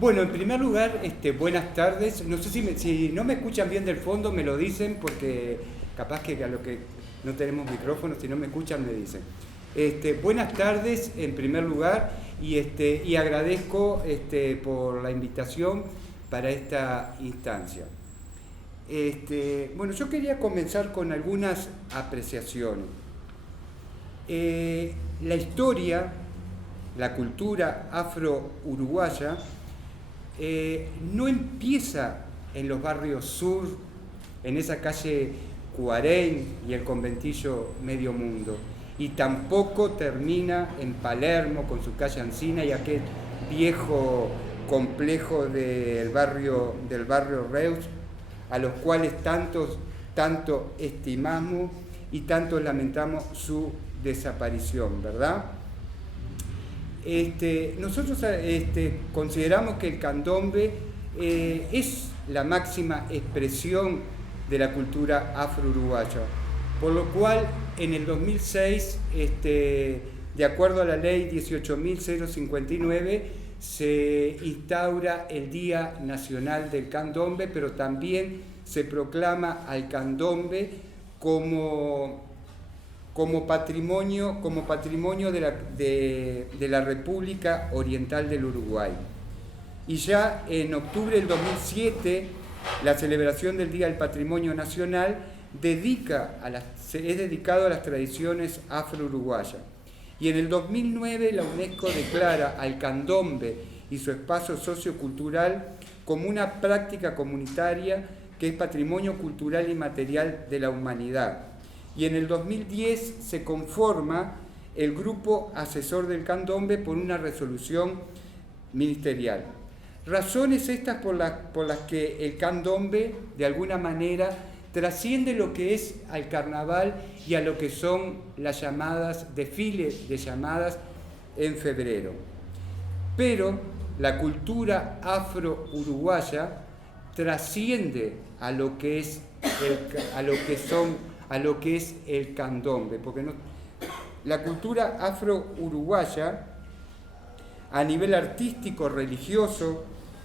Bueno, en primer lugar, buenas tardes. No sé si no me escuchan bien del fondo, me lo dicen, porque capaz que a lo que no tenemos micrófono, si no me escuchan, me dicen. Buenas tardes, en primer lugar, y agradezco por la invitación para esta instancia. Bueno, yo quería comenzar con algunas apreciaciones. La historia, la cultura afro-uruguaya no empieza en los barrios sur, en esa calle Cuarén y el conventillo Medio Mundo, y tampoco termina en Palermo con su calle Ancina y aquel viejo complejo del barrio Reus, a los cuales tanto estimamos y tanto lamentamos su desaparición, ¿verdad? Nosotros consideramos que el candombe es la máxima expresión de la cultura afro-uruguaya, por lo cual en el 2006, de acuerdo a la ley 18.059, se instaura el Día Nacional del Candombe, pero también se proclama al candombe como patrimonio de la República Oriental del Uruguay. Y ya en octubre del 2007, la celebración del Día del Patrimonio Nacional es dedicado a las tradiciones afro-uruguayas. Y en el 2009 la UNESCO declara al candombe y su espacio sociocultural como una práctica comunitaria que es patrimonio cultural y material de la humanidad. Y en el 2010 se conforma el Grupo Asesor del Candombe por una resolución ministerial. Razones estas por las que el candombe, de alguna manera, trasciende lo que es al carnaval y a lo que son las llamadas desfiles de llamadas en febrero. Pero la cultura afro-uruguaya trasciende a lo que es el candombe, porque la cultura afro-uruguaya, a nivel artístico, religioso,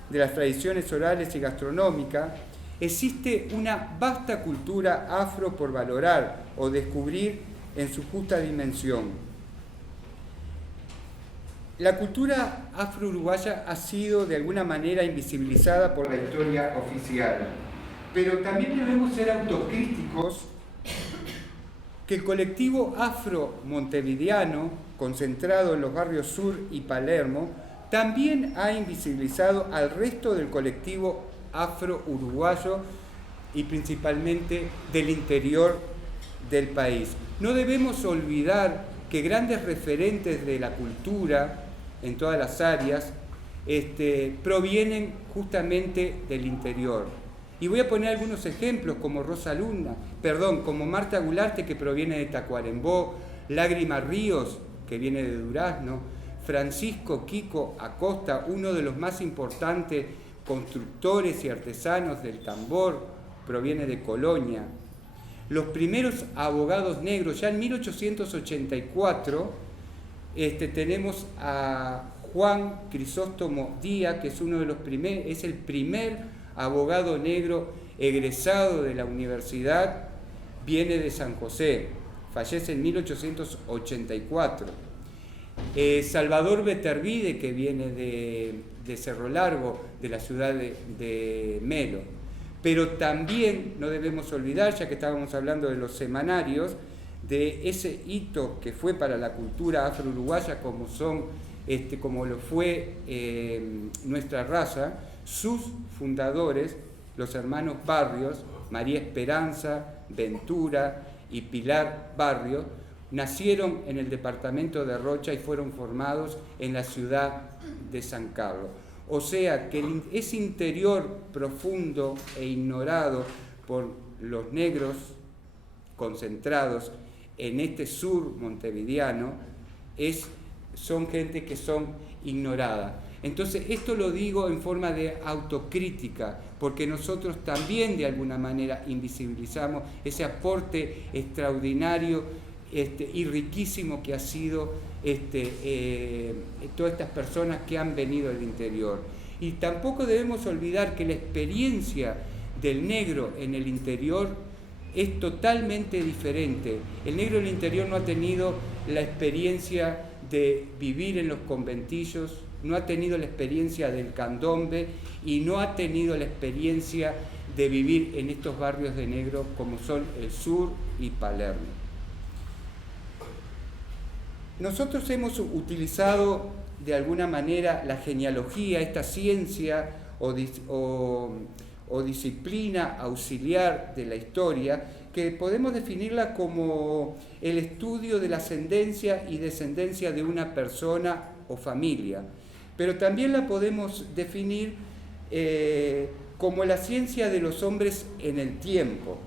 de las tradiciones orales y gastronómicas, existe una vasta cultura afro por valorar o descubrir en su justa dimensión. La cultura afro-uruguaya ha sido de alguna manera invisibilizada por la historia oficial, pero también debemos ser autocríticos que el colectivo afro-montevideano, concentrado en los barrios sur y Palermo, también ha invisibilizado al resto del colectivo afro-uruguayo y principalmente del interior del país. No debemos olvidar que grandes referentes de la cultura en todas las áreas provienen justamente del interior. Y voy a poner algunos ejemplos como como Marta Gularte, que proviene de Tacuarembó, Lágrima Ríos, que viene de Durazno, Francisco Kiko Acosta, uno de los más importantes constructores y artesanos del tambor, proviene de Colonia. Los primeros abogados negros, ya en 1884, tenemos a Juan Crisóstomo Díaz, que es es el primer abogado negro egresado de la universidad, viene de San José, fallece en 1884. Salvador Beterbide, que viene de Cerro Largo, de la ciudad de Melo. Pero también no debemos olvidar, ya que estábamos hablando de los semanarios, de ese hito que fue para la cultura afro-uruguaya, como lo fue nuestra raza, sus fundadores, los hermanos Barrios, María Esperanza, Ventura y Pilar Barrios, nacieron en el departamento de Rocha y fueron formados en la ciudad de San Carlos. O sea que ese interior profundo e ignorado por los negros concentrados en este sur montevideano son gente que son ignorada. Entonces esto lo digo en forma de autocrítica, porque nosotros también de alguna manera invisibilizamos ese aporte extraordinario y riquísimo que ha sido todas estas personas que han venido del interior. Y tampoco debemos olvidar que la experiencia del negro en el interior es totalmente diferente. El negro en el interior no ha tenido la experiencia de vivir en los conventillos, no ha tenido la experiencia del candombe y no ha tenido la experiencia de vivir en estos barrios de negro como son el sur y Palermo. Nosotros hemos utilizado de alguna manera la genealogía, esta ciencia o disciplina auxiliar de la historia, que podemos definirla como el estudio de la ascendencia y descendencia de una persona o familia, pero también la podemos definir como la ciencia de los hombres en el tiempo,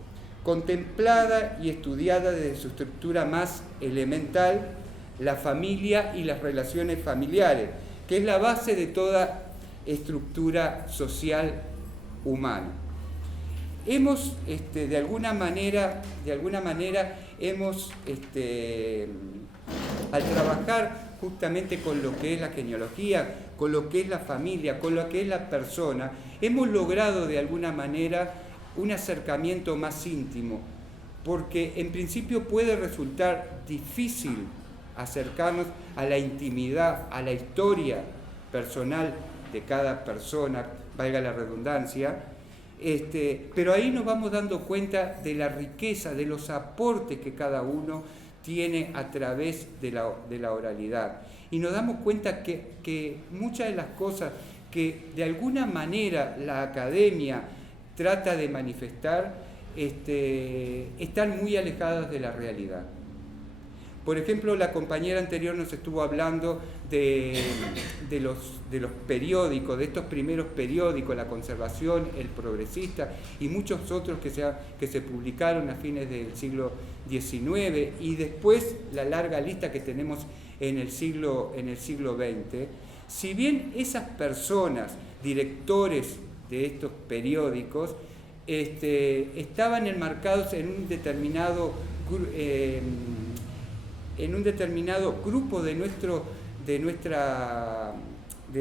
contemplada y estudiada desde su estructura más elemental, la familia y las relaciones familiares, que es la base de toda estructura social humana. Hemos, de alguna manera, hemos, al trabajar justamente con lo que es la genealogía, con lo que es la familia, con lo que es la persona, hemos logrado de alguna manera un acercamiento más íntimo, porque en principio puede resultar difícil acercarnos a la intimidad, a la historia personal de cada persona, valga la redundancia, pero ahí nos vamos dando cuenta de la riqueza, de los aportes que cada uno tiene a través de la oralidad. Y nos damos cuenta que muchas de las cosas que de alguna manera la academia trata de manifestar están muy alejadas de la realidad. Por ejemplo, la compañera anterior nos estuvo hablando de los periódicos, de estos primeros periódicos, La Conservación, El Progresista y muchos otros que se publicaron a fines del siglo XIX y después la larga lista que tenemos en el siglo XX. Si bien esas personas, directores de estos periódicos, estaban enmarcados en un determinado grupo de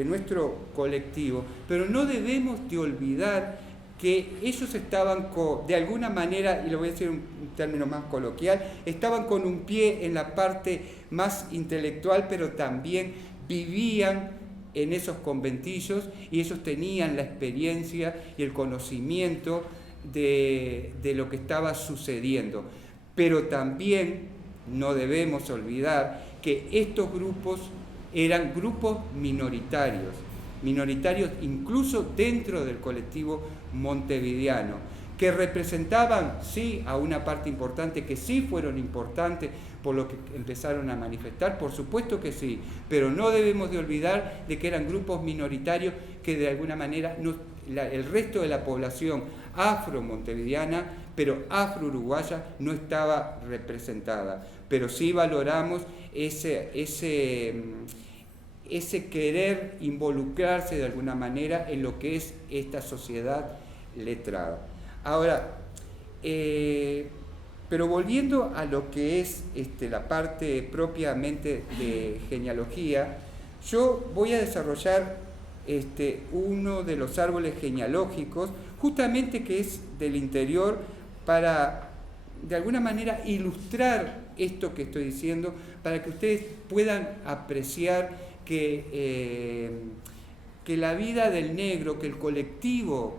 nuestro colectivo, pero no debemos de olvidar que ellos estaban de alguna manera, y lo voy a decir en un término más coloquial, estaban con un pie en la parte más intelectual, pero también vivían en esos conventillos y ellos tenían la experiencia y el conocimiento de lo que estaba sucediendo. Pero también no debemos olvidar que estos grupos eran grupos minoritarios incluso dentro del colectivo montevideano, que representaban sí a una parte importante, que sí fueron importantes por lo que empezaron a manifestar, por supuesto que sí, pero no debemos de olvidar de que eran grupos minoritarios que de alguna manera el resto de la población afro-montevideana, pero afro-uruguaya, no estaba representada. Pero sí valoramos ese querer involucrarse de alguna manera en lo que es esta sociedad letrada. Ahora, pero volviendo a lo que es la parte propiamente de genealogía, yo voy a desarrollar uno de los árboles genealógicos, justamente que es del interior, para de alguna manera ilustrar esto que estoy diciendo, para que ustedes puedan apreciar que la vida del negro, que el colectivo,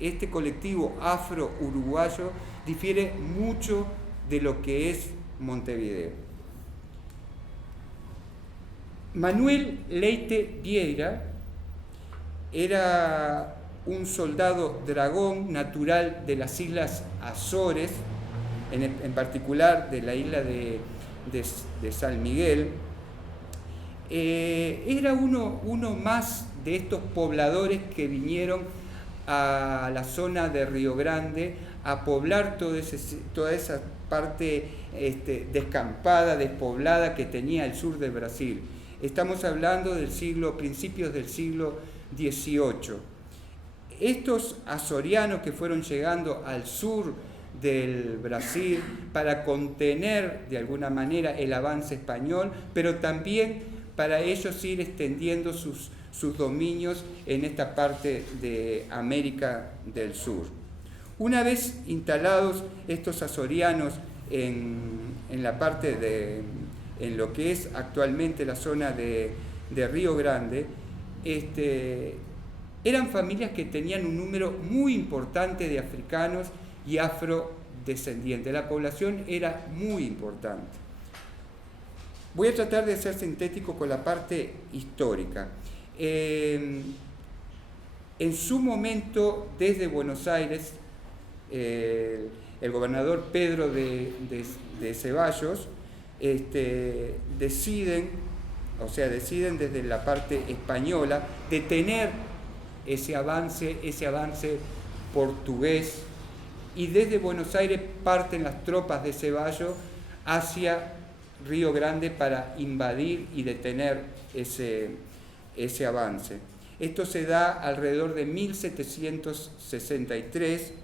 este colectivo afro-uruguayo, difiere mucho de lo que es Montevideo. Manuel Leite Vieira era un soldado dragón natural de las Islas Azores, en particular de la isla de San Miguel. Era uno más de estos pobladores que vinieron a la zona de Río Grande a poblar toda esa parte descampada, despoblada que tenía el sur del Brasil. Estamos hablando principios del siglo XVIII. Estos azorianos que fueron llegando al sur del Brasil para contener de alguna manera el avance español, pero también para ellos ir extendiendo sus dominios en esta parte de América del Sur. Una vez instalados estos azorianos en la parte en lo que es actualmente la zona de Río Grande, eran familias que tenían un número muy importante de africanos y afrodescendientes. La población era muy importante. Voy a tratar de ser sintético con la parte histórica. En su momento, desde Buenos Aires, el gobernador Pedro de Ceballos deciden desde la parte española detener ese avance portugués, y desde Buenos Aires parten las tropas de Ceballos hacia Río Grande para invadir y detener ese avance. Esto se da alrededor de 1763,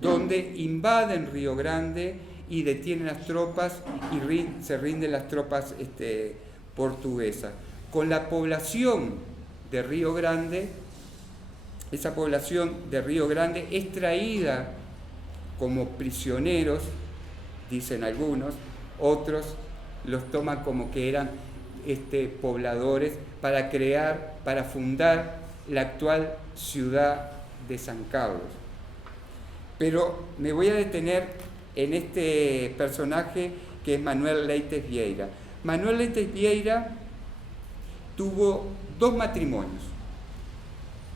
donde invaden Río Grande y detienen las tropas y se rinden las tropas portuguesas. Con la población de Río Grande, esa población de Río Grande es traída como prisioneros, dicen algunos, otros los toman como que eran pobladores para fundar la actual ciudad de San Carlos. Pero me voy a detener en este personaje que es Manuel Leites Vieira. Manuel Leites Vieira tuvo 2 matrimonios.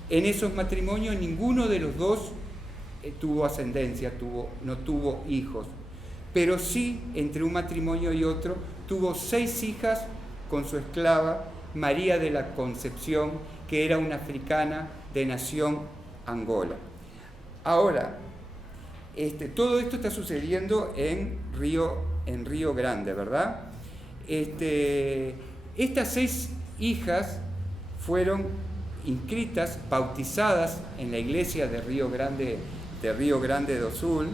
En esos matrimonios ninguno de los dos tuvo ascendencia, no tuvo hijos, pero sí entre un matrimonio y otro tuvo 6 hijas con su esclava María de la Concepción, que era una africana de nación Angola. Ahora, todo esto está sucediendo en Río Grande, ¿verdad? Estas 6 hijas fueron inscritas, bautizadas en la iglesia de Río Grande do Sul,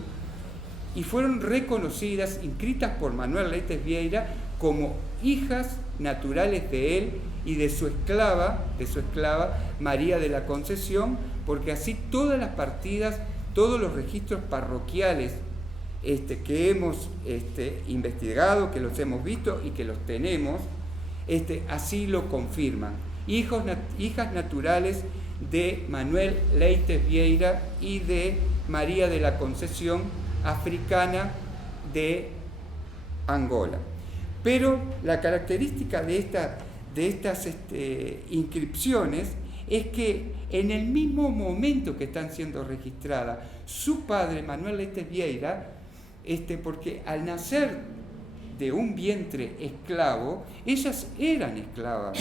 y fueron reconocidas, inscritas por Manuel Leites Vieira como hijas naturales de él y de su esclava María de la Concepción, porque así todas las partidas, todos los registros parroquiales que hemos investigado, que los hemos visto y que los tenemos, así lo confirman. Hijas naturales de Manuel Leites Vieira y de María de la Concepción, africana de Angola. Pero la característica de estas inscripciones es que en el mismo momento que están siendo registradas, su padre, Manuel Leites Vieira, porque al nacer de un vientre esclavo, ellas eran esclavas.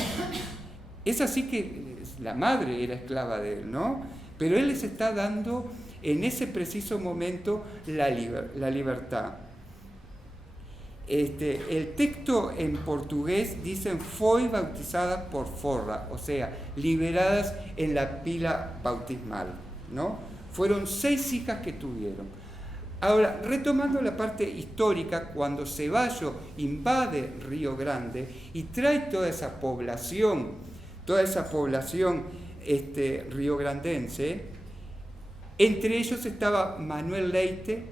Es así que la madre era esclava de él, ¿no? Pero él les está dando en ese preciso momento la libertad. El texto en portugués dicen foi bautizadas por forra, o sea, liberadas en la pila bautismal, ¿no? Fueron 6 hijas que tuvieron. Ahora, retomando la parte histórica, cuando Ceballos invade Río Grande y trae toda esa población riograndense, entre ellos estaba Manuel Leite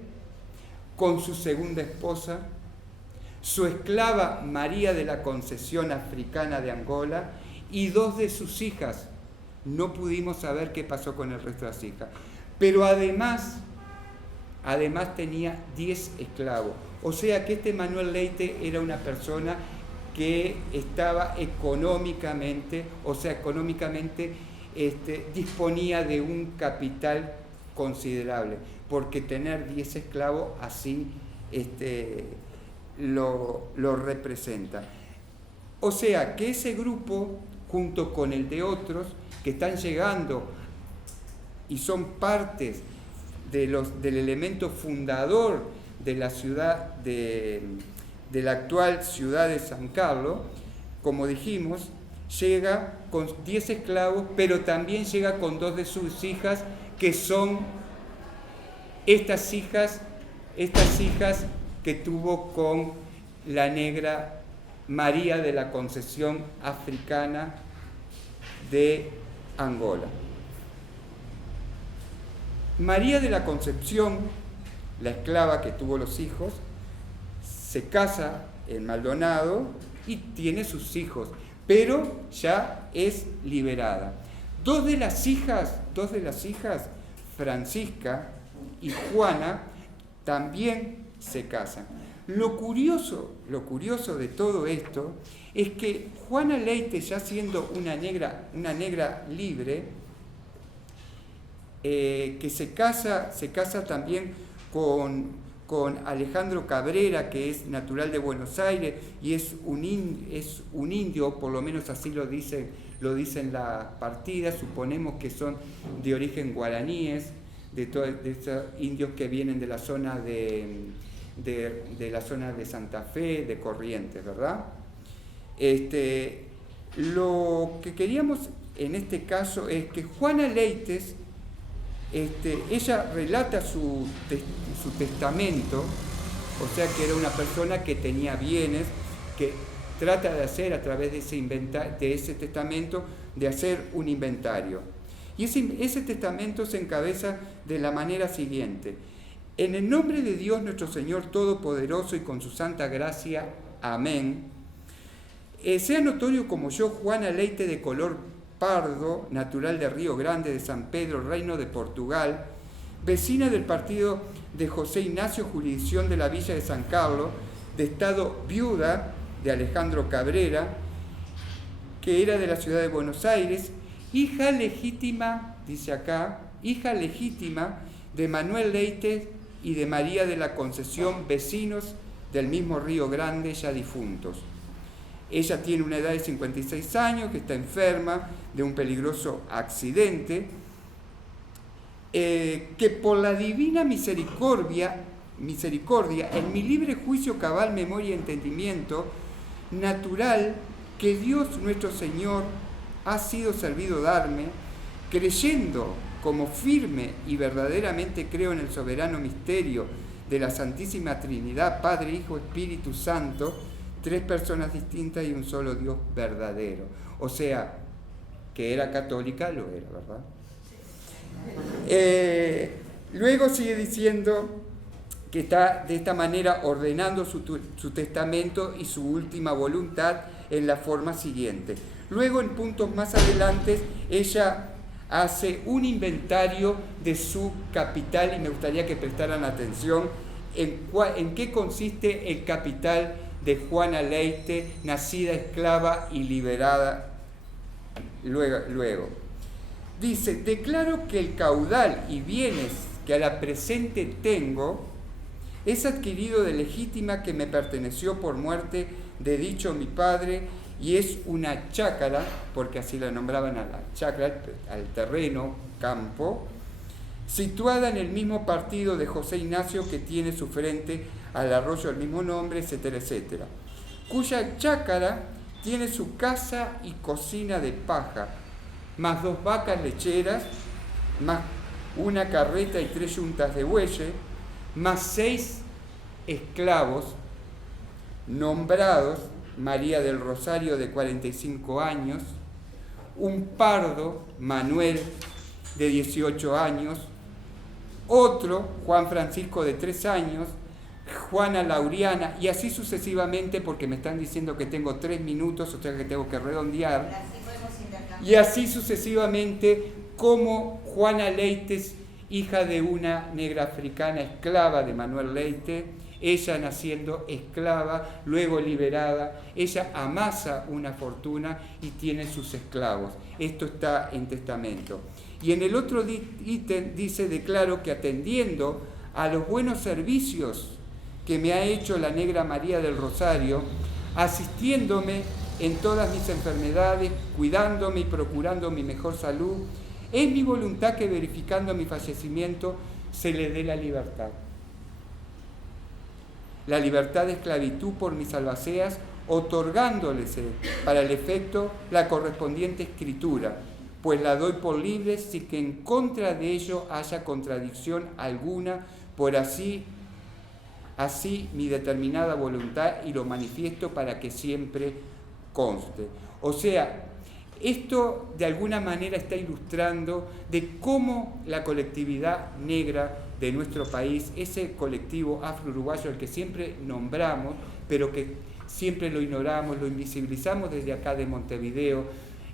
con su segunda esposa, su esclava María de la Concepción, africana de Angola, y 2 de sus hijas. No pudimos saber qué pasó con el resto de las hijas. Pero además tenía 10 esclavos. O sea que Manuel Leite era una persona que estaba económicamente disponía de un capital considerable, porque tener 10 esclavos así lo representa. O sea que ese grupo, junto con el de otros que están llegando y son partes del elemento fundador de la ciudad de la actual ciudad de San Carlos, como dijimos, llega con 10 esclavos, pero también llega con 2 de sus hijas, que son estas hijas estas hijas que tuvo con la negra María de la Concepción africana de Angola. María de la Concepción, la esclava que tuvo los hijos, se casa en Maldonado y tiene sus hijos, pero ya es liberada. Dos de las hijas, Francisca y Juana, también se casan. Lo curioso de todo esto es que Juana Leite, ya siendo una negra libre, que se casa también con Alejandro Cabrera, que es natural de Buenos Aires y es un indio, por lo menos así lo dicen las partidas, suponemos que son de origen guaraníes, de esos indios que vienen de la zona de la zona de Santa Fe, de Corrientes, ¿verdad? Lo que queríamos en este caso es que Juana Leites, ella relata su testamento, o sea que era una persona que tenía bienes, que trata de hacer a través de ese testamento, de hacer un inventario. Y ese testamento se encabeza de la manera siguiente: en el nombre de Dios nuestro Señor Todopoderoso y con su santa gracia, amén. Sea notorio como yo, Juana Leite, de color pardo, natural de Río Grande, de San Pedro, Reino de Portugal, vecina del partido de José Ignacio, jurisdicción de la Villa de San Carlos, de estado viuda de Alejandro Cabrera, que era de la ciudad de Buenos Aires, hija legítima, dice acá, hija legítima de Manuel Leite y de María de la Concepción, vecinos del mismo Río Grande, ya difuntos. Ella tiene una edad de 56 años, que está enferma de un peligroso accidente, que por la divina misericordia, en mi libre juicio, cabal, memoria y entendimiento natural que Dios nuestro Señor ha sido servido darme, creyendo como firme y verdaderamente creo en el soberano misterio de la Santísima Trinidad, Padre, Hijo, Espíritu Santo, tres personas distintas y un solo Dios verdadero. O sea, que era católica, lo era, ¿verdad? Luego sigue diciendo que está de esta manera ordenando su testamento y su última voluntad en la forma siguiente. Luego, en puntos más adelante, ella hace un inventario de su capital, y me gustaría que prestaran atención en qué consiste el capital de Juana Leite, nacida esclava y liberada luego. Dice: declaro que el caudal y bienes que a la presente tengo es adquirido de legítima que me perteneció por muerte de dicho mi padre, y es una chácara, porque así la nombraban a la chácara, al terreno, campo, situada en el mismo partido de José Ignacio, que tiene su frente al arroyo del mismo nombre, etcétera, etcétera, cuya chácara tiene su casa y cocina de paja, más 2 vacas lecheras, más una carreta y 3 yuntas de bueyes, más 6 esclavos nombrados: María del Rosario, de 45 años, un pardo, Manuel, de 18 años, otro, Juan Francisco, de 3 años, Juana Lauriana, y así sucesivamente, porque me están diciendo que tengo 3 minutos, o sea que tengo que redondear, y así sucesivamente, como Juana Leites, hija de una negra africana esclava de Manuel Leite, ella naciendo esclava, luego liberada, ella amasa una fortuna y tiene sus esclavos. Esto está en testamento. Y en el otro ítem dice: declaro que atendiendo a los buenos servicios que me ha hecho la negra María del Rosario, asistiéndome en todas mis enfermedades, cuidándome y procurando mi mejor salud, es mi voluntad que, verificando mi fallecimiento, se le dé la libertad de esclavitud por mis albaceas, otorgándoles para el efecto la correspondiente escritura, pues la doy por libre sin que en contra de ello haya contradicción alguna, por así así mi determinada voluntad y lo manifiesto para que siempre conste. O sea, esto de alguna manera está ilustrando de cómo la colectividad negra de nuestro país, ese colectivo afro-uruguayo al que siempre nombramos, pero que siempre lo ignoramos, lo invisibilizamos desde acá de Montevideo,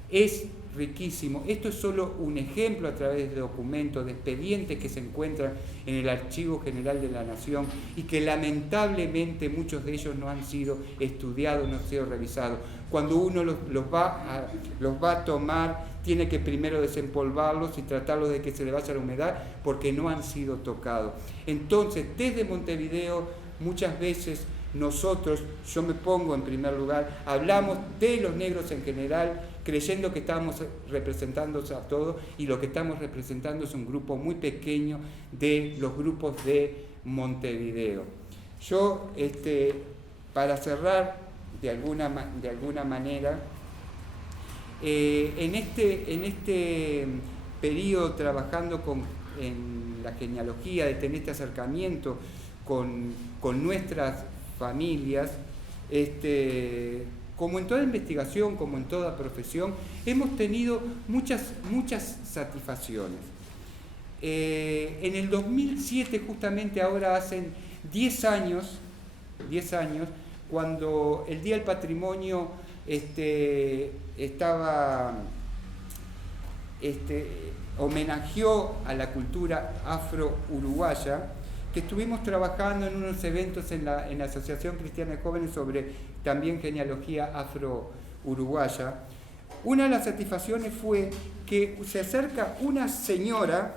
es riquísimo. Esto es solo un ejemplo a través de documentos, de expedientes que se encuentran en el Archivo General de la Nación y que lamentablemente muchos de ellos no han sido estudiados, no han sido revisados. Cuando uno los va a tomar, tiene que primero desempolvarlos y tratarlos de que se le vaya la humedad porque no han sido tocados. Entonces, desde Montevideo, muchas veces nosotros, yo me pongo en primer lugar, hablamos de los negros en general, creyendo que estamos representando a todos, y lo que estamos representando es un grupo muy pequeño de los grupos de Montevideo. Yo, para cerrar de alguna manera, en este periodo trabajando en la genealogía, de tener este acercamiento con nuestras familias, como en toda investigación, como en toda profesión, hemos tenido muchas satisfacciones. En el 2007, justamente ahora hacen 10 años, cuando el Día del Patrimonio homenajeó a la cultura afro-uruguaya, que estuvimos trabajando en unos eventos en la Asociación Cristiana de Jóvenes sobre también genealogía afro-uruguaya. Una de las satisfacciones fue que se acerca una señora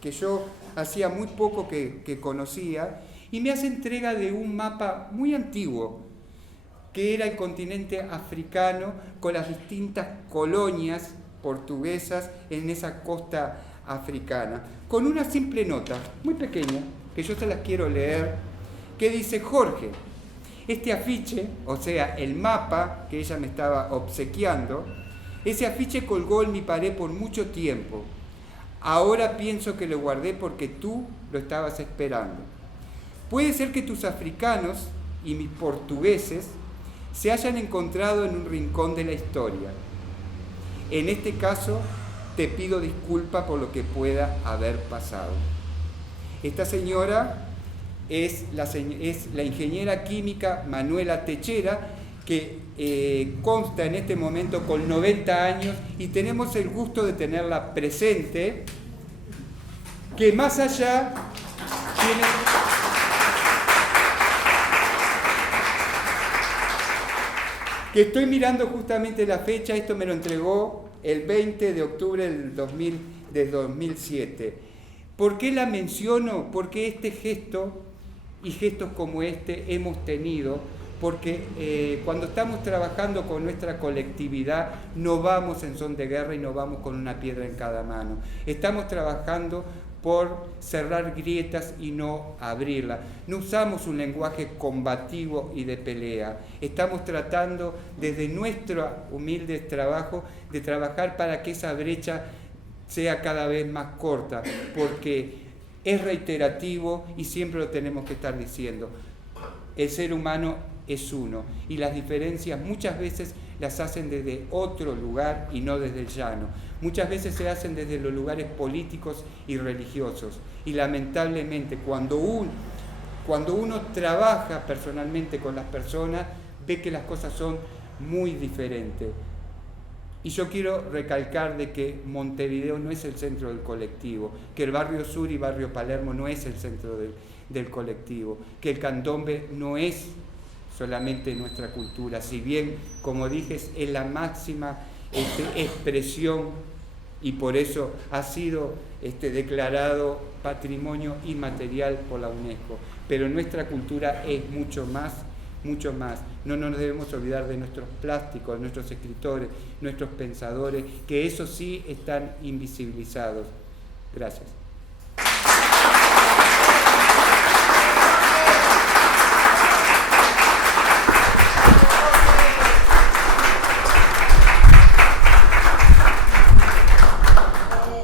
que yo hacía muy poco que conocía, y me hace entrega de un mapa muy antiguo, que era el continente africano con las distintas colonias portuguesas en esa costa africana, con una simple nota, muy pequeña, que yo se las quiero leer, que dice: Jorge, este afiche, o sea, el mapa que ella me estaba obsequiando, ese afiche colgó en mi pared por mucho tiempo. Ahora pienso que lo guardé porque tú lo estabas esperando. Puede ser que tus africanos y mis portugueses se hayan encontrado en un rincón de la historia. En este caso, te pido disculpas por lo que pueda haber pasado. Esta señora es la ingeniera química Manuela Techera, que consta en este momento con 90 años, y tenemos el gusto de tenerla presente, que más allá tiene... que estoy mirando justamente la fecha, esto me lo entregó el 20 de octubre del 2007. ¿Por qué la menciono? Porque este gesto y gestos como este hemos tenido, porque cuando estamos trabajando con nuestra colectividad no vamos en son de guerra y no vamos con una piedra en cada mano. Estamos trabajando por cerrar grietas y no abrirlas. No usamos un lenguaje combativo y de pelea. Estamos tratando desde nuestro humilde trabajo de trabajar para que esa brecha sea cada vez más corta, porque es reiterativo y siempre lo tenemos que estar diciendo. El ser humano es uno y las diferencias muchas veces las hacen desde otro lugar y no desde el llano. Muchas veces se hacen desde los lugares políticos y religiosos, y lamentablemente cuando uno trabaja personalmente con las personas, ve que las cosas son muy diferentes. Y yo quiero recalcar de que Montevideo no es el centro del colectivo, que el barrio Sur y barrio Palermo no es el centro del colectivo, que el candombe no es solamente nuestra cultura, si bien, como dije, es la máxima expresión, y por eso ha sido declarado patrimonio inmaterial por la UNESCO. Pero nuestra cultura es mucho más. No nos debemos olvidar de nuestros plásticos, de nuestros escritores, nuestros pensadores, que esos sí están invisibilizados. Gracias.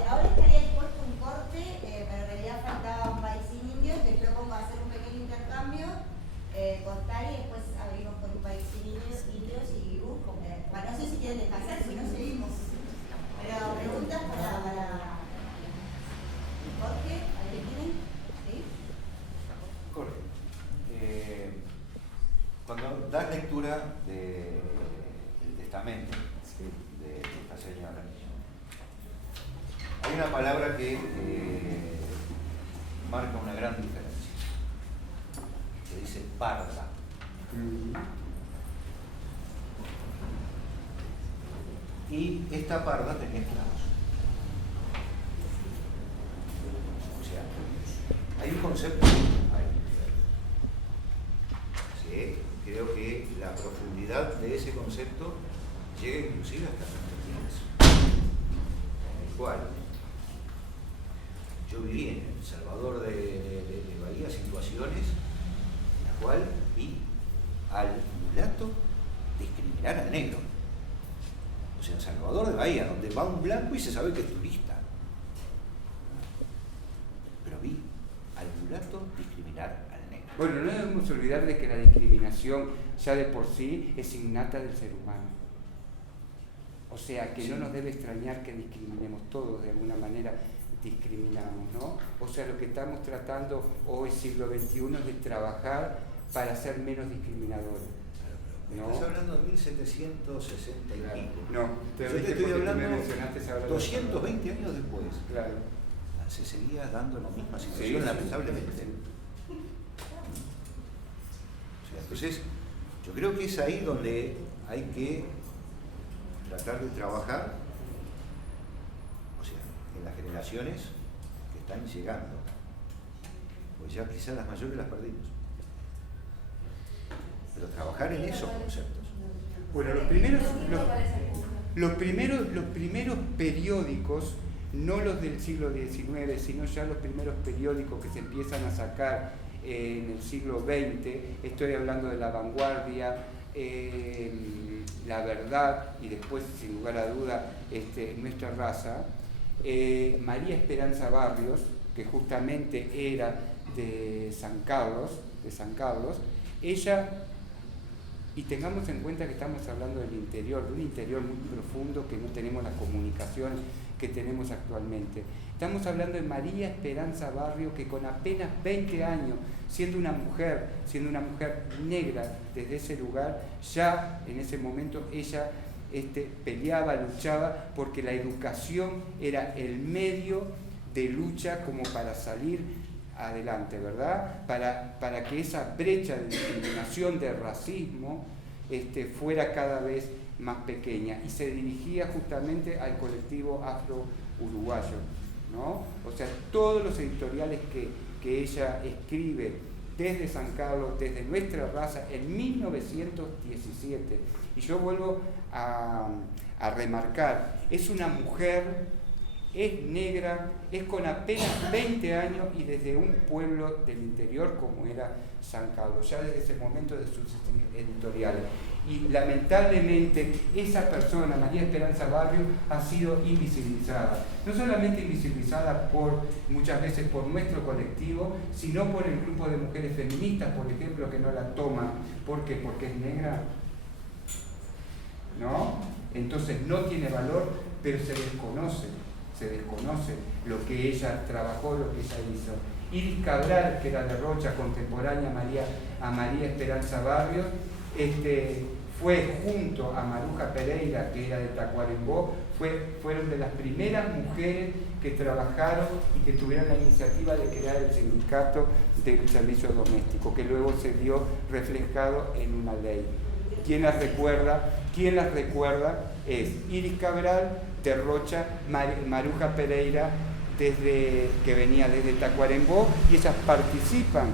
Ahora estaría dispuesto un corte, pero en realidad faltaba un país sin indios. Les propongo hacer un pequeño lectura del testamento de esta señora. Hay una palabra que marca una gran diferencia, que dice parda. Y esta parda tenía esclavos. O sea, hay un concepto ahí. Sí, creo que la profundidad de ese concepto llega inclusive hasta Argentina, en el cual yo viví en El Salvador de Bahía situaciones en las cuales vi al mulato discriminar al negro. O sea, en Salvador de Bahía, donde va un blanco y se sabe que es turista. Pero vi al mulato discriminar al negro. Bueno, no debemos olvidar de que la discriminación ya de por sí es innata del ser humano. O sea, que no nos debe extrañar que discriminemos todos, de alguna manera discriminamos, ¿no? O sea, lo que estamos tratando hoy, siglo XXI, es de trabajar para ser menos discriminadores. ¿No? Estás hablando de 1760 y pico. No, yo te estoy hablando 220 años después. Claro. Se seguía dando la misma situación, lamentablemente. O sea, entonces, yo creo que es ahí donde hay que tratar de trabajar, o sea, en las generaciones que están llegando. Pues ya quizás las mayores las perdimos. Pero trabajar en esos conceptos. Bueno, los primeros periódicos, no los del siglo XIX, sino ya los primeros periódicos que se empiezan a sacar en el siglo XX, estoy hablando de La Vanguardia, La Verdad y después, sin lugar a duda, Nuestra Raza, María Esperanza Barrios, que justamente era de San Carlos, ella. Y tengamos en cuenta que estamos hablando del interior, de un interior muy profundo, que no tenemos las comunicaciones que tenemos actualmente. Estamos hablando de María Esperanza Barrio, que con apenas 20 años, siendo una mujer negra desde ese lugar, ya en ese momento ella peleaba, luchaba, porque la educación era el medio de lucha como para salir adelante, ¿verdad? Para que esa brecha de discriminación, de racismo, fuera cada vez más pequeña, y se dirigía justamente al colectivo afro-uruguayo, ¿no? O sea, todos los editoriales que ella escribe desde San Carlos, desde Nuestra Raza, en 1917, y yo vuelvo a remarcar, es una mujer, es negra, es con apenas 20 años y desde un pueblo del interior como era San Carlos, ya desde ese momento de sus editoriales. Y lamentablemente esa persona, María Esperanza Barrio, ha sido invisibilizada. No solamente invisibilizada muchas veces por nuestro colectivo, sino por el grupo de mujeres feministas, por ejemplo, que no la toman. ¿Por qué? Porque es negra, ¿no? Entonces no tiene valor, pero se desconoce lo que ella trabajó, lo que ella hizo. Iris Cabral, que era de Rocha, contemporánea a María Esperanza Barrios, fue junto a Maruja Pereira, que era de Tacuarembó, fueron de las primeras mujeres que trabajaron y que tuvieron la iniciativa de crear el sindicato del servicio doméstico, que luego se vio reflejado en una ley. ¿Quién las recuerda? Es Iris Cabral de Rocha, Maruja Pereira, que venía desde Tacuarembó, y ellas participan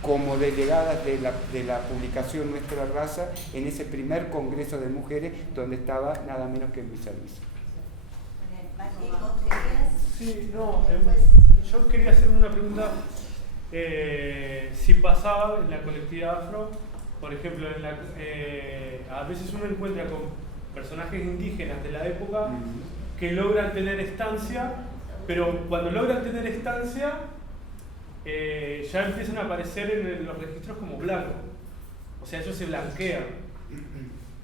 como delegadas de la publicación Nuestra Raza en ese primer congreso de mujeres donde estaba nada menos que Luisa Luisa. Sí, no, yo quería hacer una pregunta, si pasaba en la colectividad afro, por ejemplo, a veces uno encuentra con personajes indígenas de la época que logran tener estancia, pero cuando logran tener estancia ya empiezan a aparecer en los registros como blancos. O sea, ellos se blanquean.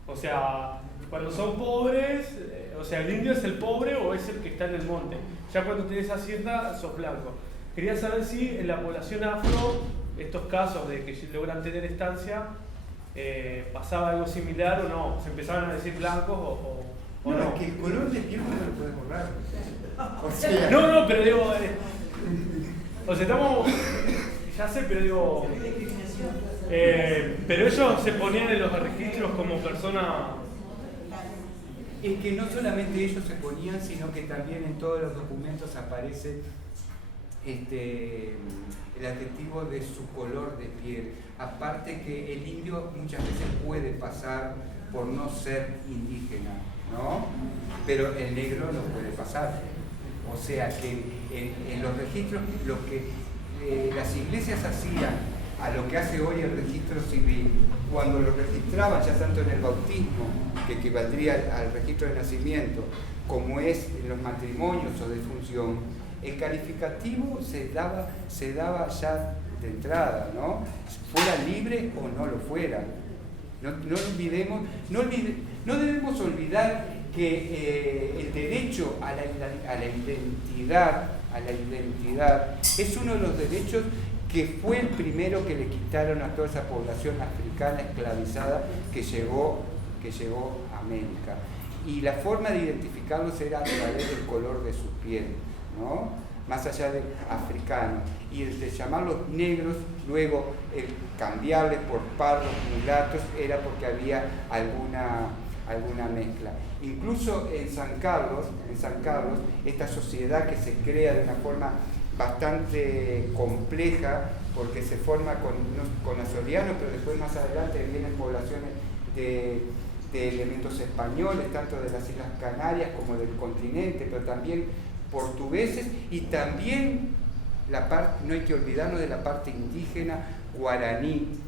O sea, cuando son pobres, o sea, el indio es el pobre o es el que está en el monte. Ya cuando tenés hacienda, sos blanco. Quería saber si en la población afro, estos casos de que logran tener estancia, pasaba algo similar o no, se empezaban a decir blancos o no. Es que el color de piel no lo puedes borrar. O sea, No, pero digo, o sea, estamos, ya sé, pero digo, pero ellos se ponían en los registros como persona. es que no solamente ellos se ponían, sino que también en todos los documentos aparece el adjetivo de su color de piel. Aparte que el indio muchas veces puede pasar por no ser indígena, ¿no? Pero el negro no puede pasar. O sea que en los registros lo que las iglesias hacían a lo que hace hoy el registro civil, cuando lo registraban ya tanto en el bautismo, que equivaldría al registro de nacimiento, como es en los matrimonios o de función, el calificativo se daba ya de entrada, ¿no? Fuera libre o no lo fuera. No debemos olvidar que el derecho a la identidad es uno de los derechos que fue el primero que le quitaron a toda esa población africana esclavizada que llegó a América. Y la forma de identificarlos era a través del color de su piel, ¿no? Más allá de africanos. Y el de llamarlos negros, luego el cambiarles por pardos, mulatos, era porque había alguna mezcla. Incluso en San Carlos, esta sociedad que se crea de una forma bastante compleja, porque se forma con azorianos, pero después más adelante vienen poblaciones de elementos españoles, tanto de las Islas Canarias como del continente, pero también portugueses, y también no hay que olvidarnos de la parte indígena guaraní,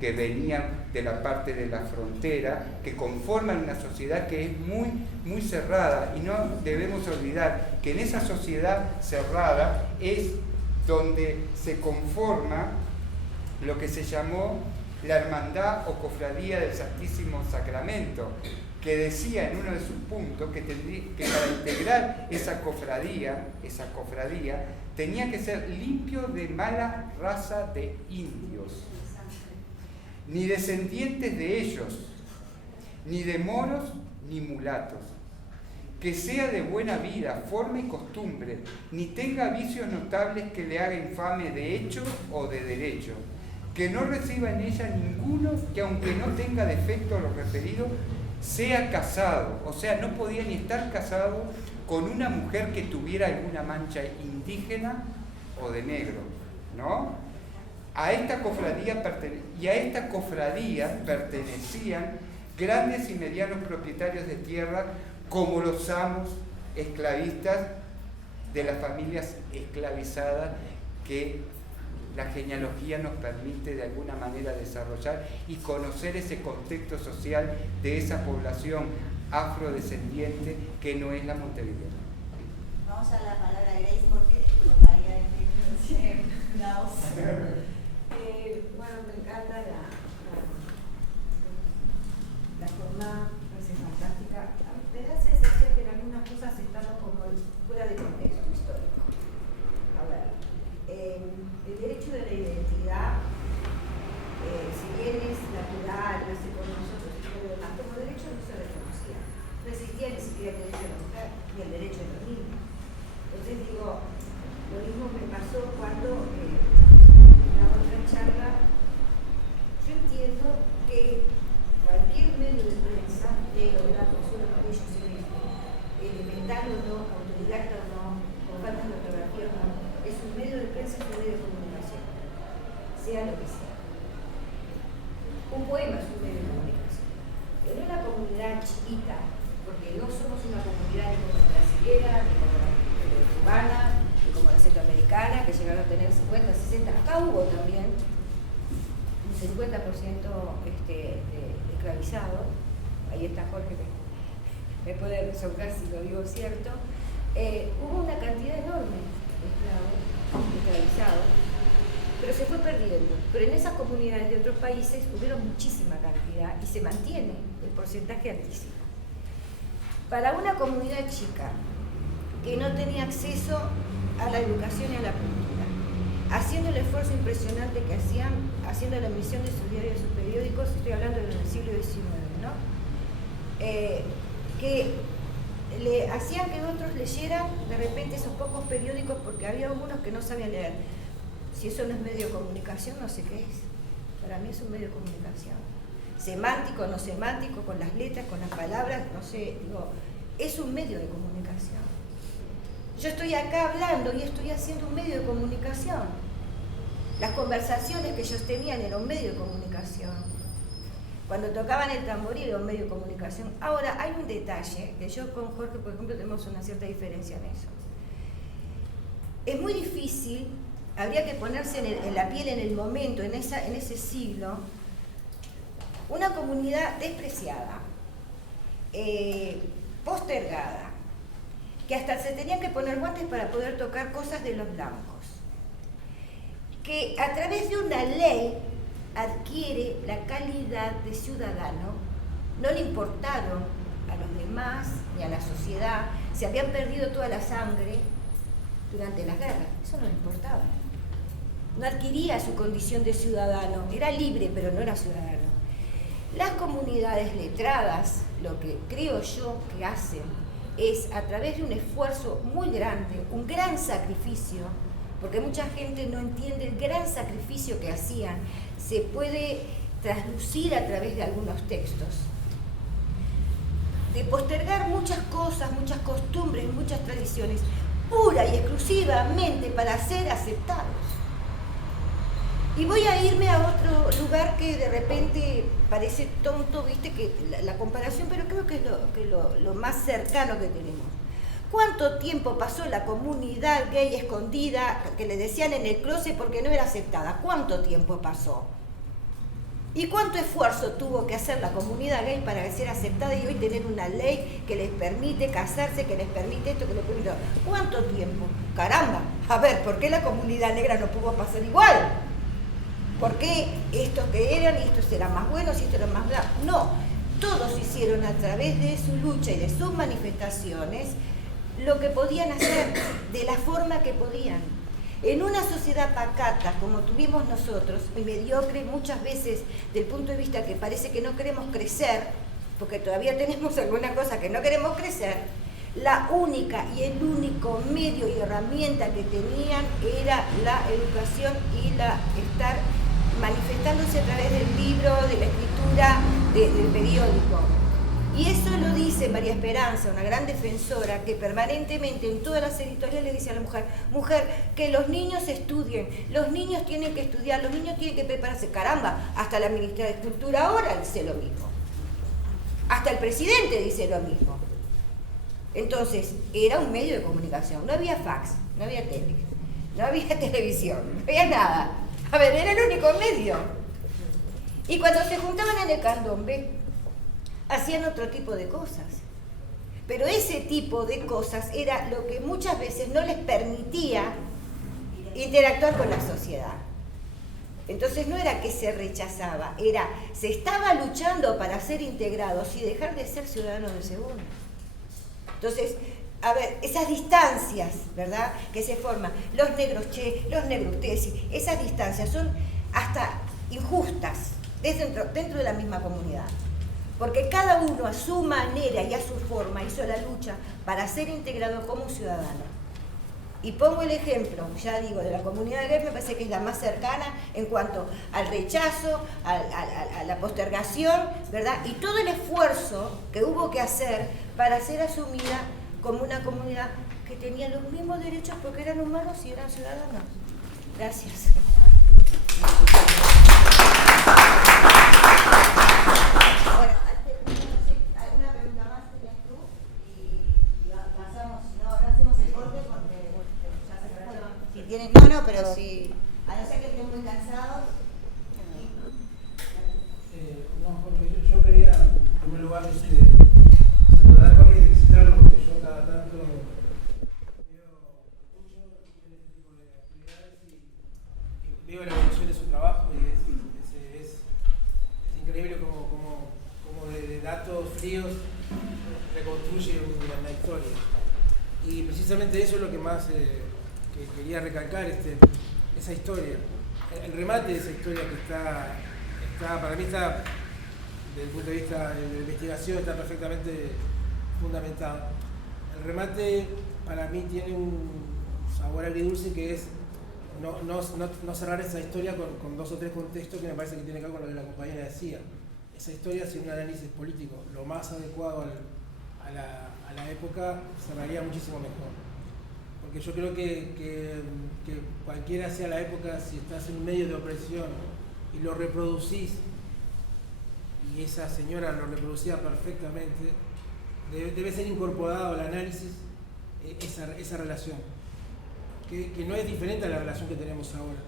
que venían de la parte de la frontera, que conforman una sociedad que es muy, muy cerrada, y no debemos olvidar que en esa sociedad cerrada es donde se conforma lo que se llamó la hermandad o cofradía del Santísimo Sacramento, que decía en uno de sus puntos que para integrar esa cofradía tenía que ser limpio de mala raza de indios, ni descendientes de ellos, ni de moros ni mulatos, que sea de buena vida, forma y costumbre, ni tenga vicios notables que le haga infame de hecho o de derecho, que no reciba en ella ninguno que, aunque no tenga defecto a lo referido, sea casado. O sea, no podía ni estar casado con una mujer que tuviera alguna mancha indígena o de negro, ¿no? A esta cofradía pertenecían grandes y medianos propietarios de tierra, como los amos esclavistas de las familias esclavizadas que la genealogía nos permite de alguna manera desarrollar y conocer ese contexto social de esa población afrodescendiente que no es la montevideana. Vamos a la palabra Grace porque nos varía de bueno, me encanta la jornada, me parece fantástica. Me da la sensación que en algunas cosas estamos como fuera de contexto histórico. A ver, el derecho de la identidad, si bien es natural, nace con nosotros y todo lo demás, como derecho no se reconocía. No existía ni siquiera el derecho de la mujer ni el derecho de los niños. Entonces digo, lo mismo me pasó cuando en la otra charla, yo entiendo que cualquier medio de prensa, negro, blanco, azul, amarillo, celeste, elemental o no, autodidacta o no, con faltas de ortografía o no, es un medio de prensa, es un medio de comunicación, sea lo que sea. Un poema es un medio de comunicación, pero en la comunidad chiquita, porque no somos una comunidad ni como la brasilera, ni como la cubana, ni como la centroamericana, que llegaron a tener 50, 60, acá hubo también un 50% de esclavizado, ahí está Jorge que me puede resolver si lo digo cierto, hubo una cantidad enorme de esclavos, esclavizados, pero se fue perdiendo. Pero en esas comunidades de otros países hubieron muchísima cantidad y se mantiene el porcentaje altísimo. Para una comunidad chica que no tenía acceso a la educación y a la cultura, haciendo el esfuerzo impresionante que hacían, haciendo la emisión de sus diarios y sus periódicos, estoy hablando del siglo XIX, ¿no? Que le hacían que otros leyeran de repente esos pocos periódicos porque había algunos que no sabían leer. Si eso no es medio de comunicación, no sé qué es. Para mí es un medio de comunicación. Semántico, no semántico, con las letras, con las palabras, no sé, digo, es un medio de comunicación. Yo estoy acá hablando y estoy haciendo un medio de comunicación. Las conversaciones que ellos tenían eran un medio de comunicación. Cuando tocaban el tamboril era un medio de comunicación. Ahora, hay un detalle, que yo con Jorge, por ejemplo, tenemos una cierta diferencia en eso. Es muy difícil, habría que ponerse en la piel en el momento, en ese siglo, una comunidad despreciada, postergada, que hasta se tenían que poner guantes para poder tocar cosas de los blancos, que a través de una ley adquiere la calidad de ciudadano, no le importaron a los demás ni a la sociedad, se habían perdido toda la sangre durante las guerras, eso no le importaba. No adquiría su condición de ciudadano, era libre pero no era ciudadano. Las comunidades letradas, lo que creo yo que hacen es a través de un esfuerzo muy grande, un gran sacrificio, porque mucha gente no entiende el gran sacrificio que hacían, se puede traslucir a través de algunos textos, de postergar muchas cosas, muchas costumbres, muchas tradiciones, pura y exclusivamente para ser aceptados. Y voy a irme a otro lugar que de repente parece tonto, viste, que la comparación, pero creo que es lo más cercano que tenemos. ¿Cuánto tiempo pasó la comunidad gay escondida, que le decían en el closet porque no era aceptada? ¿Cuánto tiempo pasó? ¿Y cuánto esfuerzo tuvo que hacer la comunidad gay para ser aceptada y hoy tener una ley que les permite casarse, que les permite esto, que les permite... ¿Cuánto tiempo? Caramba, a ver, ¿por qué la comunidad negra no pudo pasar igual? ¿Por qué estos que eran y estos eran más buenos y estos eran más blancos? No, todos hicieron a través de su lucha y de sus manifestaciones lo que podían hacer, de la forma que podían. En una sociedad pacata como tuvimos nosotros, y mediocre muchas veces del punto de vista que parece que no queremos crecer, porque todavía tenemos alguna cosa que no queremos crecer, la única y el único medio y herramienta que tenían era la educación y estar manifestándose a través del libro, de la escritura, del periódico. Y eso lo dice María Esperanza, una gran defensora, que permanentemente en todas las editoriales dice a la mujer, mujer, que los niños estudien, los niños tienen que estudiar, los niños tienen que prepararse. Caramba, hasta la ministra de Cultura ahora dice lo mismo. Hasta el presidente dice lo mismo. Entonces, era un medio de comunicación, no había fax, no había tele, no había televisión, no había nada. A ver, era el único medio. Y cuando se juntaban en el candombe, hacían otro tipo de cosas. Pero ese tipo de cosas era lo que muchas veces no les permitía interactuar con la sociedad. Entonces no era que se rechazaba, era, se estaba luchando para ser integrados y dejar de ser ciudadanos de segunda. Entonces, a ver, esas distancias, ¿verdad?, que se forman, los negros che, los negros ustedes, esas distancias son hasta injustas dentro de la misma comunidad. Porque cada uno a su manera y a su forma hizo la lucha para ser integrado como un ciudadano. Y pongo el ejemplo, ya digo, de la comunidad gay, me parece que es la más cercana en cuanto al rechazo, a la postergación, ¿verdad? Y todo el esfuerzo que hubo que hacer para ser asumida como una comunidad que tenía los mismos derechos porque eran humanos y eran ciudadanos. Gracias. Bueno, ¿alguna pregunta más tenías tú? Y pasamos, no hacemos el corte porque ya se acabó. Si tienen, no, pero si, a no ser que estén muy cansados. No, Jorge, yo quería, en primer lugar, saludar a Jorge y felicitarlo porque yo cada tanto veo la evolución de su trabajo y es increíble como de datos fríos reconstruye una historia. Y precisamente eso es lo que más que quería recalcar. esa historia. El remate de esa historia que está para mí está, desde el punto de vista de la investigación, está perfectamente fundamentado. El remate para mí tiene un sabor agridulce que es no cerrar esa historia con dos o tres contextos que me parece que tiene que ver con lo que la compañera decía. Esa historia, sin un análisis político lo más adecuado a la época, cerraría muchísimo mejor. Porque yo creo que cualquiera sea la época, si estás en un medio de opresión y lo reproducís, y esa señora lo reproducía perfectamente, debe ser incorporado al análisis esa relación, que no es diferente a la relación que tenemos ahora.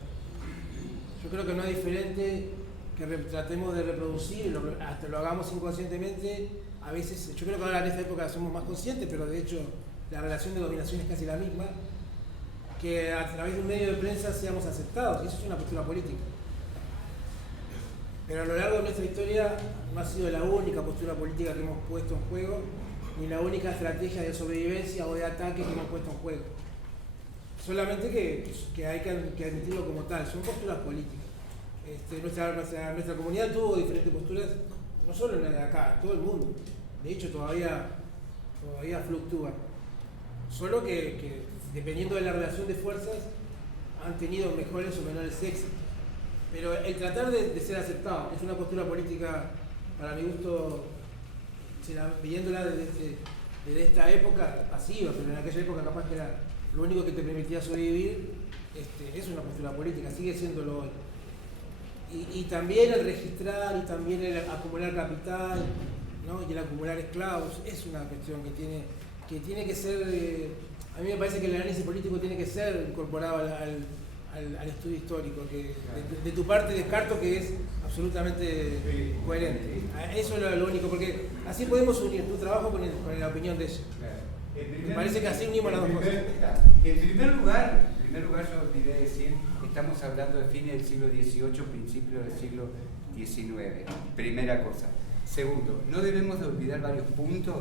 Yo creo que no es diferente que tratemos de reproducir, hasta lo hagamos inconscientemente. A veces, yo creo que ahora en esta época somos más conscientes, pero de hecho la relación de dominación es casi la misma, que a través de un medio de prensa seamos aceptados, y eso es una postura política. Pero a lo largo de nuestra historia no ha sido la única postura política que hemos puesto en juego, ni la única estrategia de sobrevivencia o de ataque que hemos puesto en juego. Solamente que hay que admitirlo como tal, son posturas políticas. Nuestra comunidad tuvo diferentes posturas, no solo en la de acá, todo el mundo. De hecho, todavía fluctúa. Solo que dependiendo de la relación de fuerzas, han tenido mejores o menores éxitos. Pero el tratar de ser aceptado es una postura política, para mi gusto, viéndola desde esta época pasiva, pero en aquella época capaz que era lo único que te permitía sobrevivir, es una postura política, sigue siéndolo hoy. Y también el registrar y también el acumular capital, ¿no? Y el acumular esclavos es una cuestión que tiene que ser, a mí me parece que el análisis político tiene que ser incorporado al estudio histórico, que de tu parte descarto que es absolutamente coherente. Eso es lo único, porque así podemos unir tu trabajo con la opinión de ella. Me parece que así unimos las dos cosas. En primer lugar yo olvidé decir, estamos hablando de fines del siglo XVIII, principios del siglo XIX, primera cosa. Segundo, no debemos de olvidar varios puntos,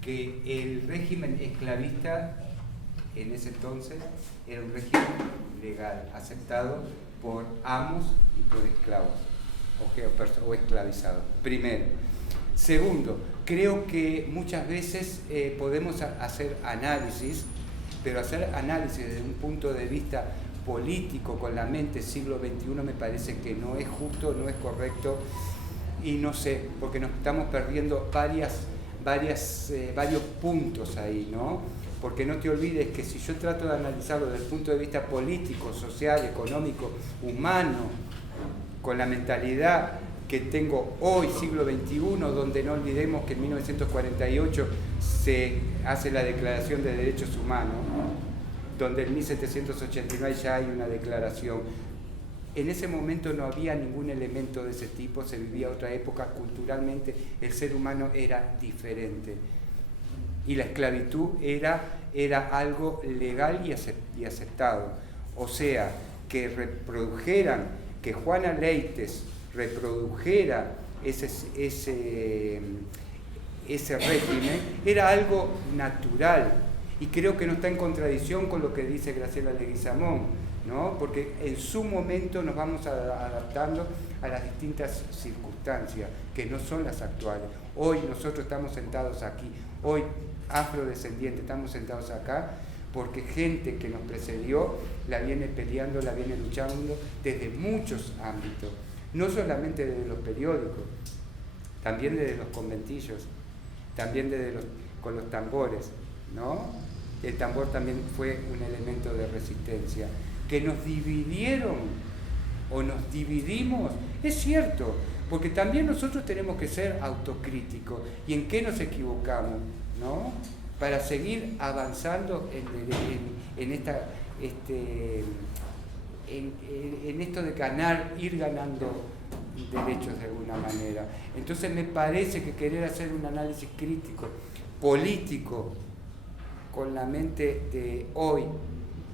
que el régimen esclavista en ese entonces era un régimen legal, aceptado por amos y por esclavos o esclavizados. Primero. Segundo, creo que muchas veces podemos hacer análisis, pero hacer análisis desde un punto de vista político con la mente siglo XXI me parece que no es justo, no es correcto, y no sé, porque nos estamos perdiendo varios puntos ahí, ¿no? Porque no te olvides que si yo trato de analizarlo desde el punto de vista político, social, económico, humano, con la mentalidad que tengo hoy, siglo XXI, donde no olvidemos que en 1948 se hace la Declaración de Derechos Humanos, donde en 1789 ya hay una declaración. En ese momento no había ningún elemento de ese tipo, se vivía otra época, culturalmente el ser humano era diferente. Y la esclavitud era algo legal y aceptado. O sea, que reprodujeran, que Juana Leites reprodujera ese régimen, era algo natural. Y creo que no está en contradicción con lo que dice Graciela Leguizamón, ¿no? Porque en su momento nos vamos adaptando a las distintas circunstancias, que no son las actuales. Hoy nosotros estamos sentados aquí, hoy afrodescendientes estamos sentados acá, porque gente que nos precedió la viene peleando, la viene luchando desde muchos ámbitos, no solamente desde los periódicos, también desde los conventillos, también con los tambores, ¿no? El tambor también fue un elemento de resistencia. Que nos dividieron o nos dividimos, es cierto, porque también nosotros tenemos que ser autocríticos y en qué nos equivocamos, ¿no? Para seguir avanzando en esto de ir ganando derechos de alguna manera. Entonces me parece que querer hacer un análisis crítico, político, con la mente de hoy,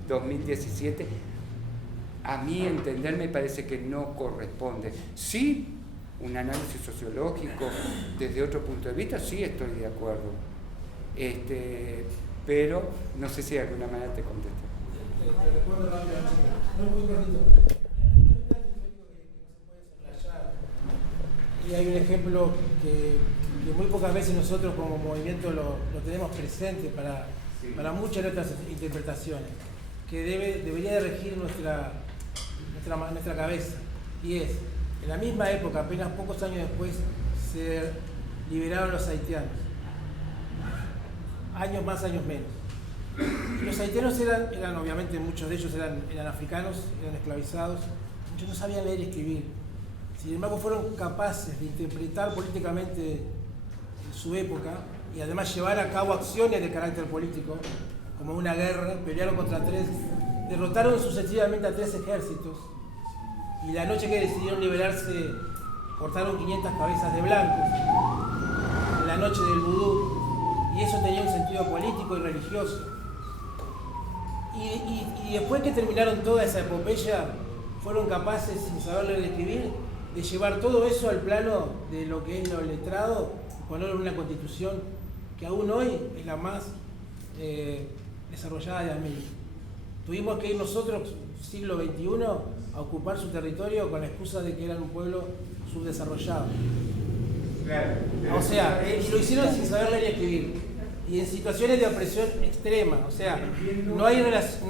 2017, a mi entender me parece que no corresponde. Sí, un análisis sociológico desde otro punto de vista, sí estoy de acuerdo. Pero no sé si de alguna manera te contesté. Te respondo rápidamente. Muy cortito. Y hay un ejemplo que muy pocas veces nosotros como movimiento lo tenemos presente para muchas de nuestras interpretaciones, que debería de regir nuestra cabeza. Y es, en la misma época, apenas pocos años después, se liberaron los haitianos. Años más, años menos. Los haitianos eran obviamente, muchos de ellos eran africanos, eran esclavizados, muchos no sabían leer y escribir. Sin embargo, fueron capaces de interpretar políticamente su época y además llevar a cabo acciones de carácter político, como una guerra, pelearon contra 3, derrotaron sucesivamente a 3 ejércitos, y la noche que decidieron liberarse, cortaron 500 cabezas de blancos, en la noche del vudú, y eso tenía un sentido político y religioso. Y después que terminaron toda esa epopeya, fueron capaces, sin saber leer y escribir, de llevar todo eso al plano de lo que es lo letrado, y ponerlo en una constitución que aún hoy es la más desarrollada de América. Tuvimos que ir nosotros, siglo XXI, a ocupar su territorio con la excusa de que eran un pueblo subdesarrollado. Claro. O sea, y lo hicieron sin saber leer y escribir. Y en situaciones de opresión extrema. O sea, no es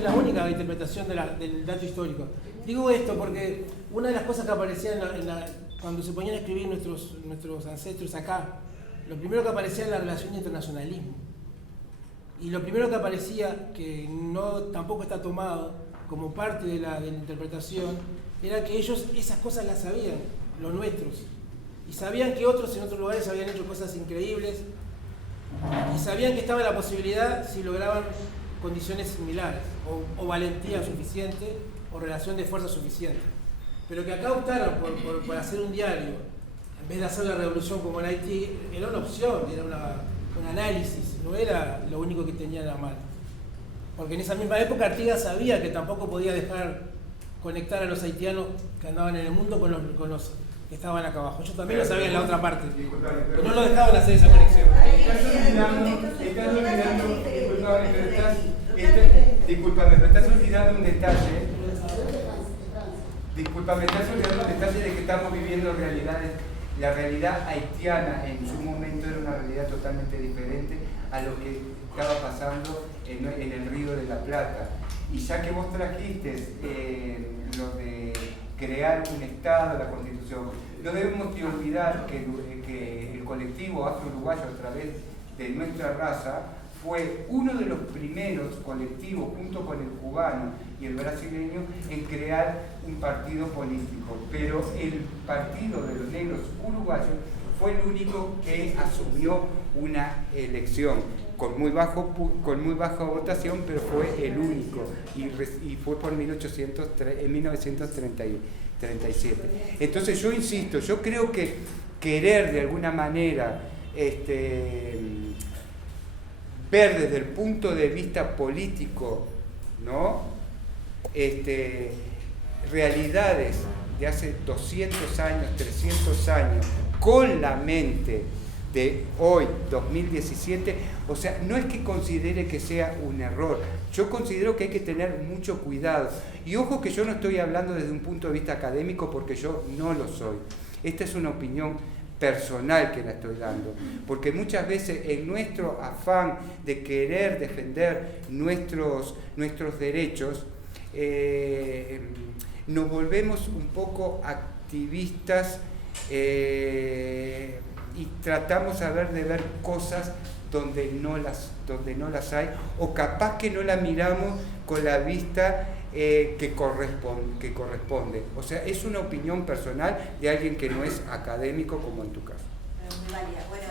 la única interpretación del dato histórico. Digo esto porque una de las cosas que aparecía cuando se ponían a escribir nuestros ancestros acá, lo primero que aparecía era la relación de internacionalismo. Y lo primero que aparecía, que tampoco está tomado como parte de la interpretación, era que ellos esas cosas las sabían, los nuestros. Y sabían que otros en otros lugares habían hecho cosas increíbles. Y sabían que estaba la posibilidad, si lograban condiciones similares, o valentía suficiente, o relación de fuerza suficiente. Pero que acá optaron por hacer un diario, en vez de hacer la revolución como en Haití, era una opción, era un análisis, no era lo único que tenían a mano. Porque en esa misma época Artigas sabía que tampoco podía dejar conectar a los haitianos que andaban en el mundo con los que estaban acá abajo. Ellos también lo sabían en la otra parte, pero no lo dejaban hacer esa conexión. Disculpame, pero estás olvidando un detalle. Disculpame, estás olvidando un detalle de que estamos viviendo realidades. La realidad haitiana en su momento era una realidad totalmente diferente a lo que estaba pasando en el Río de la Plata. Y ya que vos trajiste lo de crear un Estado, la Constitución, no debemos de olvidar que el colectivo afro-uruguayo, a través de nuestra raza, fue uno de los primeros colectivos, junto con el cubano y el brasileño, en crear un partido político. Pero el Partido de los Negros Uruguayos fue el único que asumió una elección con muy baja votación, pero fue el único, y fue por 1937. Entonces yo insisto, yo creo que querer de alguna manera ver desde el punto de vista político, ¿no? Realidades de hace 200 años, 300 años, con la mente de hoy, 2017, o sea, no es que considere que sea un error, yo considero que hay que tener mucho cuidado. Y ojo que yo no estoy hablando desde un punto de vista académico, porque yo no lo soy. Esta es una opinión personal que la estoy dando, porque muchas veces en nuestro afán de querer defender nuestros derechos, nos volvemos un poco activistas y tratamos de ver cosas donde no las hay, o capaz que no la miramos con la vista que corresponde. O sea, es una opinión personal de alguien que no es académico, como en tu caso. Muy válida. Bueno,